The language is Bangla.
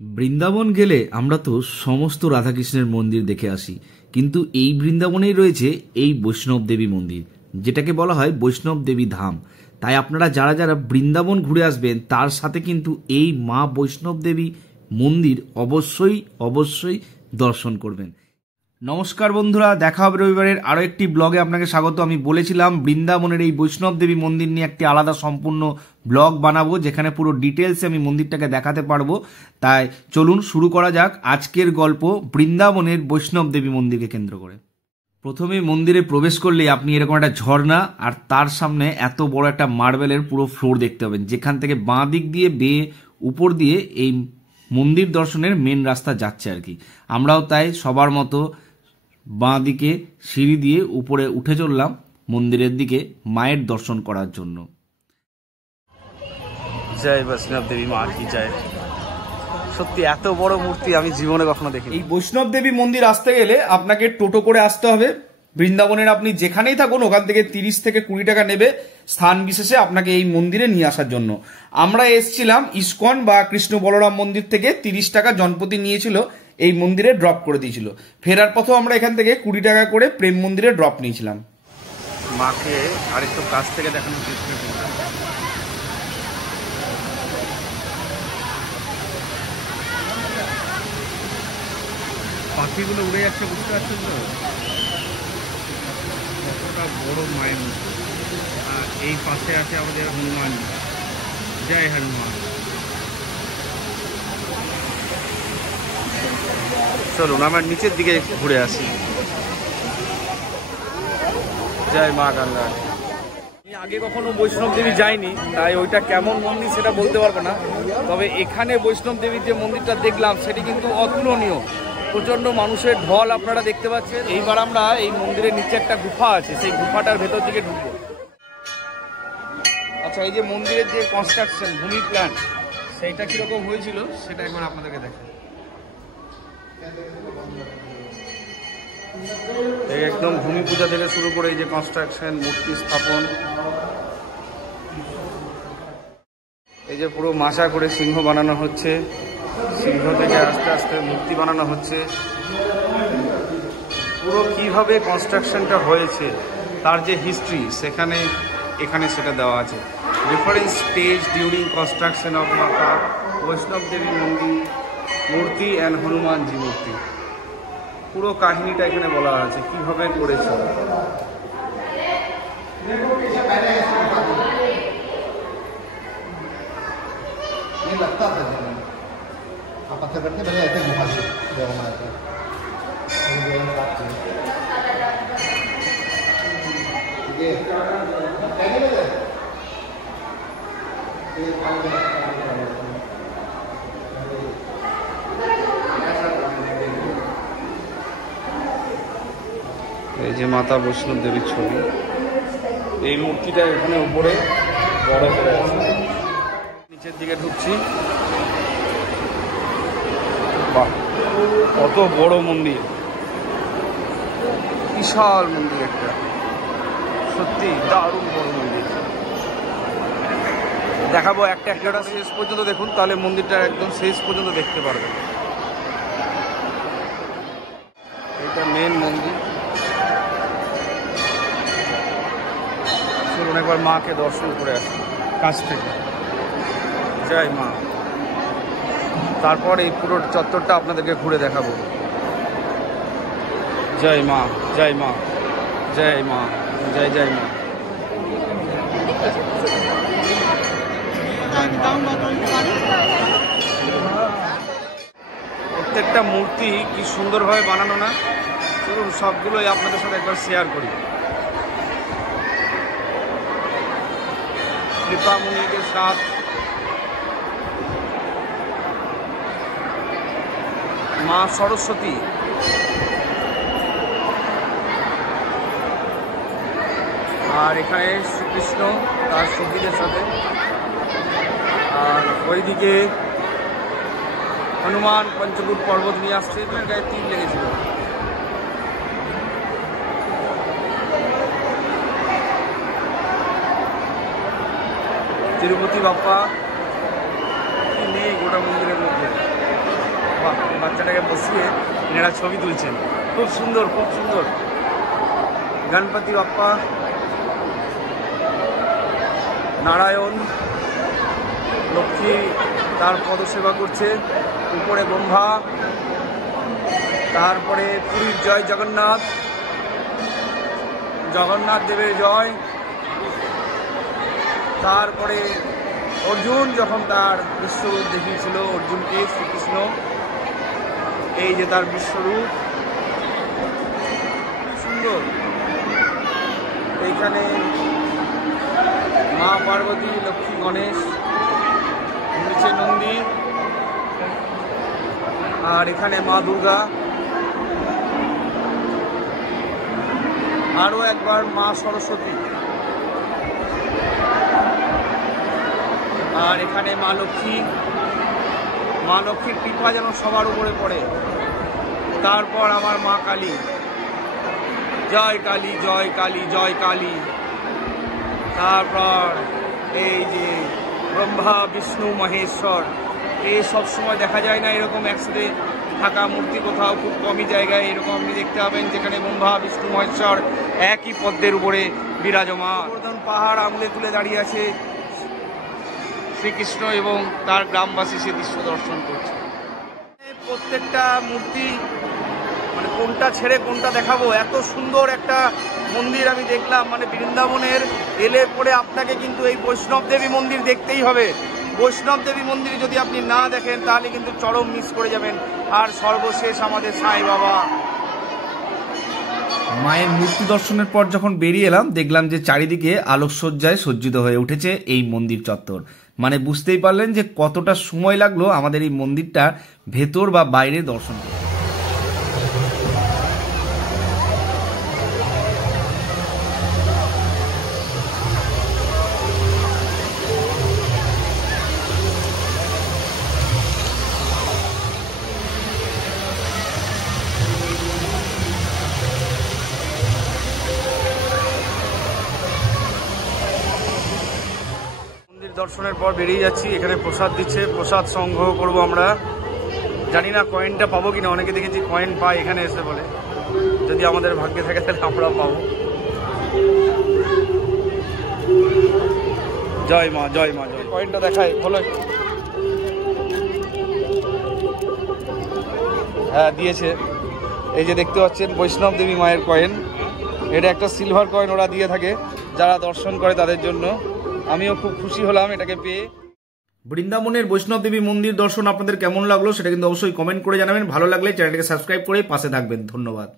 বৃন্দাবন গেলে আমরা তো সমস্ত রাধাকৃষ্ণের মন্দির দেখে আসি, কিন্তু এই বৃন্দাবনেই রয়েছে এই বৈষ্ণব দেবী মন্দির, যেটাকে বলা হয় বৈষ্ণব দেবী ধাম। তাই আপনারা যারা যারা বৃন্দাবন ঘুরে আসবেন তার সাথে কিন্তু এই মা বৈষ্ণব দেবী মন্দির অবশ্যই অবশ্যই দর্শন করবেন। নমস্কার বন্ধুরা, দেখা হবে রবিবারের আরও একটি ব্লগে। আপনাকে স্বাগত। আমি বলেছিলাম বৃন্দাবনের এই বৈষ্ণব দেবী মন্দির নিয়ে একটি আলাদা সম্পূর্ণ ব্লগ বানাবো, যেখানে পুরো ডিটেলসে আমি মন্দিরটাকে দেখাতে পারবো। তাই চলুন শুরু করা যাক আজকের গল্প বৃন্দাবনের বৈষ্ণব দেবী মন্দিরকে কেন্দ্র করে। প্রথমে মন্দিরে প্রবেশ করলেই আপনি এরকম একটা ঝর্ণা আর তার সামনে এত বড় একটা মার্বেলের পুরো ফ্লোর দেখতে পাবেন, যেখান থেকে বাঁ দিক দিয়ে বেয়ে উপর দিয়ে এই মন্দির দর্শনের মেন রাস্তা যাচ্ছে আর কি। আমরাও তাই সবার মতো বাঁ দিকে সিঁড়ি দিয়ে উপরে উঠে চললাম মন্দিরের দিকে মায়ের দর্শন করার জন্য। জয় বৈষ্ণব দেবী মা কি জয়। সত্যি এত বড় মূর্তি আমি জীবনে কখনো দেখিনি। এই বৈষ্ণব দেবী মন্দির আসতে গেলে আপনাকে টোটো করে আসতে হবে। বৃন্দাবনের আপনি যেখানেই থাকুন ওখান থেকে 30 থেকে 20 টাকা নেবে স্থান বিশেষে আপনাকে এই মন্দিরে নিয়ে আসার জন্য। আমরা এসছিলাম ইস্কন বা কৃষ্ণ বলরাম মন্দির থেকে 30 টাকা জনপ্রতি নিয়েছিল, এই মন্দিরে ড্রপ করে দিয়েছিল। ফেরার পথেও আমরা এখান থেকে 20 টাকা করে প্রেম মন্দিরে ড্রপ নিয়েছিলাম। মাকে আরেকটু কাছ থেকে দেখানোর চেষ্টা করি। পাখিগুলো উড়ে যাচ্ছে, বুঝতে পারছেন তো কতটা বড় মায়ের মূর্তি। আর এই পাশে আছে আমাদের হনুমান। জয় হনুমান। চলুন আমার নিচের দিকে ঘুরে আসি। জয় মা গঙ্গা। আগে কখনো বৈষ্ণব দেবী যাইনি, তাই ওইটা কেমন মন্দির সেটা বলতে পারবো না। তবে এখানে বৈষ্ণব দেবীর যে মন্দিরটা দেখলাম সেটি কিন্তু অতুলনীয়। প্রচণ্ড মানুষের ঢল আপনারা দেখতে পাচ্ছেন। এইবার আমরা এই মন্দিরের নিচে একটা গুফা আছে, সেই গুফাটার ভেতর দিকে ঢুকবো। আচ্ছা, এই যে মন্দিরের যে কনস্ট্রাকশন ভূমি প্ল্যান সেইটা কিরকম হয়েছিল সেটা একবার আপনাদেরকে দেখেন। একদম ভূমি পূজা থেকে শুরু করে এই যে কনস্ট্রাকশন, মূর্তি স্থাপন, এই যে পুরো মাসা করে সিংহ বানানো হচ্ছে, সিংহ থেকে আস্তে আস্তে মূর্তি বানানো হচ্ছে। পুরো কিভাবে কনস্ট্রাকশনটা হয়েছে তার যে হিস্ট্রি এখানে সেটা দেওয়া আছে। Reference stage during construction of মাতা বৈষ্ণব দেবী মন্দির মূর্তি অ্যান্ড হনুমানজি মূর্তি। পুরো কাহিনীটা এখানে বলা আছে কিভাবে করেছে। এই যে মাতা বৈষ্ণব দেবীর ছবি, এই মূর্তিটা এখানে উপরে বড় করে আছে। নিচের দিকে ঢুকছি। বাহ, কত বড় মন্দির, বিশাল মন্দির একটা, সত্যি দারুণ বড় মন্দির। দেখাবো একটা একটা শেষ পর্যন্ত দেখুন, তাহলে মন্দিরটা একদম শেষ পর্যন্ত দেখতে পারবেন। এটা মেন মন্দির। চলুন একবার মাকে দর্শন করে আসি কাছ থেকে। জয় মা। তারপর এই পুরো চত্বরটা আপনাদেরকে ঘুরে দেখাবো। জয় মা, জয় মা, জয় মা, জয় জয় মা। প্রত্যেকটা মূর্তি কি সুন্দরভাবে বানানো না? চলুন সবগুলোই আপনাদের সাথে একবার শেয়ার করি। कृपा मुनि के साथ माँ सरस्वती, और এখানে শ্রীকৃষ্ণ তার সখীদের সাথে, আর ওইদিকে হনুমান পঞ্চকূট পর্বত নিয়ে আসছে, গায়ে তীর লেগেছিল। তিরুপতি বাপ্পা কি নেই গোটা মন্দিরের মধ্যে। বাচ্চাটাকে বসিয়ে এনারা ছবি তুলছেন। খুব সুন্দর, খুব সুন্দর। গণপতি বাপ্পা, নারায়ণ, লক্ষ্মী তার পদসেবা করছে, উপরে ব্রহ্মা, তারপরে পুরীর জয় জগন্নাথ, জগন্নাথ দেবের জয়, তারপরে অর্জুন যখন তার বিশ্বরূপ দেখিয়েছিল অর্জুনকে শ্রীকৃষ্ণ, এই যে তার বিশ্বরূপ, সুন্দর। এইখানে মা পার্বতী, লক্ষ্মী, গণেশ, নিচে নন্দী, আর এখানে মা দুর্গা, আরও একবার মা সরস্বতী, আর এখানে মা লক্ষ্মী। মা লক্ষ্মীর কৃপা যেন সবার উপরে পড়ে। তারপর আমার মা কালী, জয় কালী, জয় কালী, জয় কালী। তারপর এই যে ব্রহ্মা, বিষ্ণু, মহেশ্বর, এই সবসময় দেখা যায় না এরকম একসাথে থাকা মূর্তি, কোথাও খুব কমই জায়গায় এরকম আপনি দেখতে পাবেন যেখানে ব্রহ্মা, বিষ্ণু, মহেশ্বর একই পদ্মের উপরে বিরাজমান। পাহাড় আঙুলে তুলে দাঁড়িয়ে আছে শ্রীকৃষ্ণ এবং তার গ্রামবাসী সে দৃশ্য দর্শন করছে। প্রত্যেকটা মূর্তি মানে কোনটা ছেড়ে কোনটা দেখাবো, এত সুন্দর একটা মন্দির আমি দেখলাম। মানে বৃন্দাবনের এলে পরে আপনাকে কিন্তু এই বৈষ্ণব দেবী মন্দির দেখতেই হবে। বৈষ্ণব দেবী মন্দির যদি আপনি না দেখেন তাহলে কিন্তু চরম মিস করে যাবেন। আর সর্বশেষ আমাদের সাই বাবা। মায়ের মূর্তি দর্শনের পর যখন বেরিয়ে এলাম দেখলাম যে চারিদিকে আলোকসজ্জায় সজ্জিত হয়ে উঠেছে এই মন্দির চত্বর। মানে বুঝতেই পারলেন যে কতটা সময় লাগলো আমাদের এই মন্দিরটা ভেতর বা বাইরে দর্শন করতে। দর্শনের পর বেরিয়ে যাচ্ছি। এখানে প্রসাদ দিচ্ছে, প্রসাদ সংগ্রহ করব আমরা। জানি না কয়েনটা পাবো কিনা, অনেকে দেখেছি কয়েন পায় এখানে এসে বলে। যদি আমাদের ভাগ্যে থাকে তাহলে আমরা পাবো। জয় মা, জয় মা, জয়। কয়েনটা দেখায়, বলো। হ্যাঁ দিয়েছে, এই যে দেখতে পাচ্ছেন বৈষ্ণব দেবী মায়ের কয়েন। এটা একটা সিলভার কয়েন ওরা দিয়ে থাকে যারা দর্শন করে তাদের জন্য। আমিও খুব খুশি হলাম এটাকে পেয়ে। বৃন্দাবনের বৈষ্ণব দেবী মন্দির দর্শন আপনাদের কেমন লাগলো সেটা কিন্তু অবশ্যই কমেন্ট করে জানাবেন। ভালো লাগলে চ্যানেলটাকে সাবস্ক্রাইব করে পাশে থাকবেন। ধন্যবাদ।